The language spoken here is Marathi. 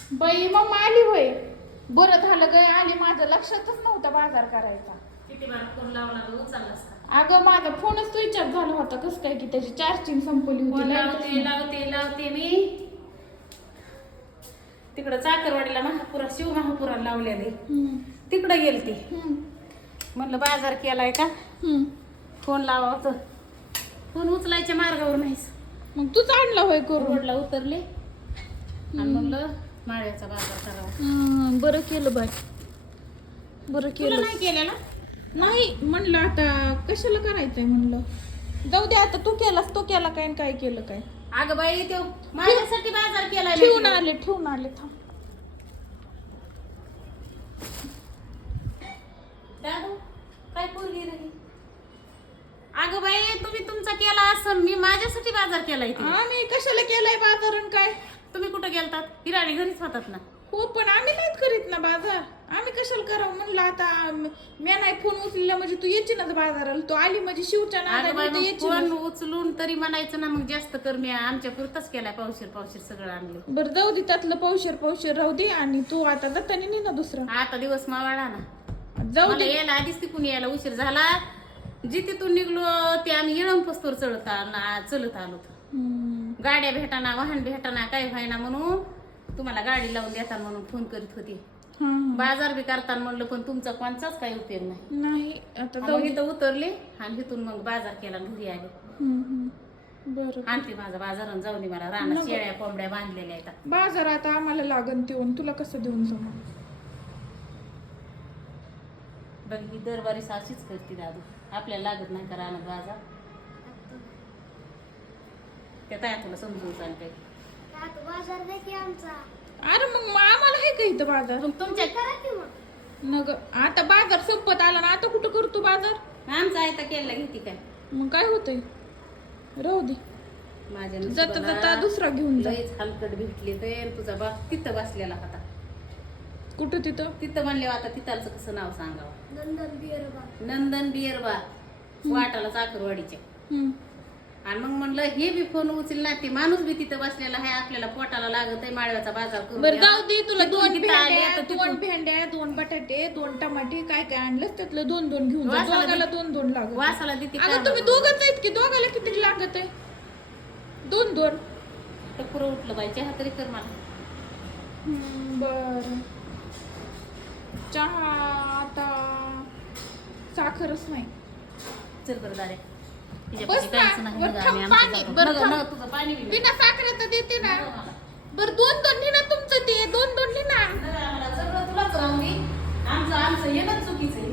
बाई मग आली होय. बरं झालं गय आली, माझं लक्षातच नव्हतं बाजार करायचा. किती बार फोन लावला तर उचललास का? अगं माझा फोनच स्विच ऑफ झाला होता. कसं काय की त्याची चार्जिंग संपली फोन होती. लावते लावते लावते मी तिकडं चाकरवाडीला शिव महापुराला लावलेले तिकडं गेलते. म्हणलं बाजार केलाय का फोन लावा तर फोन उचलायच्या मार्गावर नाहीस. मग तूच आणला होय करून. रोडला उतरले आणि म्हणलं माळ्याचा बाजार करावा. बरं केलं बाय, बरं तुला केलं. नाही केलेला? नाही म्हणलं आता कशाला करायचंय म्हणलं. जाऊ दे आता, तू केलास तो केला काय आणि काय केलं काय. अगं बाई ते माझ्यासाठी बाजार केलाय. ठेवून आले थांब. दादू काय पोरगी रे? अगं बाई तुम्ही तुमचा केला असं, मी माझ्यासाठी बाजार केलाय. आम्ही कशाला केलाय बाजार आणि काय. तुम्ही कुठं गेलतात? हिराणी घरीच होतात ना. हो पण आम्ही नाहीत करीत ना बाजार. आम्ही कशाला करावं म्हणलं. आता मी नाही फोन उचलला म्हणजे तू यायची ना बाजाराला. तू आली म्हणजे शिवच्या नादाला यायची. फोन उचलून तरी म्हणायचं ना मग जास्त कर. मी आमच्या पुरताच केलाय. पावशेर सगळं आणलं. बरं जाऊ दे, त्यातलं पावशेर राहू दे. आणि तू आता दत्ताने नाही ना दुसरं. आता दिवस मावाळा ना. जाऊ मला दे. यायला आधीच तिकून यायला उशीर झाला. जिथून निघलो ते आम्ही इळम पस्तोर चलत आलो. गाड्या भेटाना, वाहन भेटाना, काय व्हायना म्हणून तुम्हाला गाडी लावून देतात म्हणून फोन करीत होती. बाजार बी करताना म्हणलं पण तुमचा कोणचाच काही उपयोग नाही. आता मग इथं उतरले आणि इथून मग बाजार केला घरी आले. बरं आणते माझा बाजार जाऊन मला रानात शेळ्या कोंबड्या बांधलेल्या आहेत. बाजार आता आम्हाला लागन देऊन तुला कसं देऊन जमा. बघ ही दरबारी साशीच करते दादू. आपल्याला लागत नाही का रानात बाजार. त्या ताया तुला समजून सांगते. बाजार नाही की आमचा. अरे मग आम्हाला आहे का इथं बाजार. मग तुमच्या नग आता बाजार संपत आला ना. आता कुठं करतो बाजार. आमचा आहे तर केला घेते काय. मग काय होतंय, राहू दे. माझ्या जाता जाता दुसरा घेऊन जा. लयच हलकट भेटले तर तुझा बाप तिथं बसलेला होता. कुठं तिथं म्हणले आता तिथालचं कसं नाव सांगावं. नंदन बिअर बिअरबा वाटाला चाकरवाडीच्या. आणि मग म्हणलं हे बी फोन उचलला. ते माणूस बी तिथं बसलेला आहे. आपल्याला पोटाला लागत आहे माळव्याचा बाजार करून. बरं जाऊ दे. तुला तिथून दोन तिथं आले भेंड्या, आता तिथून. 2 भेंड्या, 2 बटाटे, 2 टमाटे काय काय आणलंस त्यातलं 2 घेऊन जा. वासाला दोघाला 2 लागत. वासाला देते अगं तुम्ही दोघंच आहेत की. दोघाला किती लागत आहे. 2 टकुर उठलं बाई. चहा तरी कर मला. बर चहा आता साखरच नाही. चल बरं दारे. बस ना. बरं थांब, पाणी बरं थांब. तुझं पाणी बी बिना साखरेचं देते ना. बरं 2 ना तुमचं ते 2 ना. सगळं तुलाच राहून दे. आमचं येणंच चुकीचं आहे.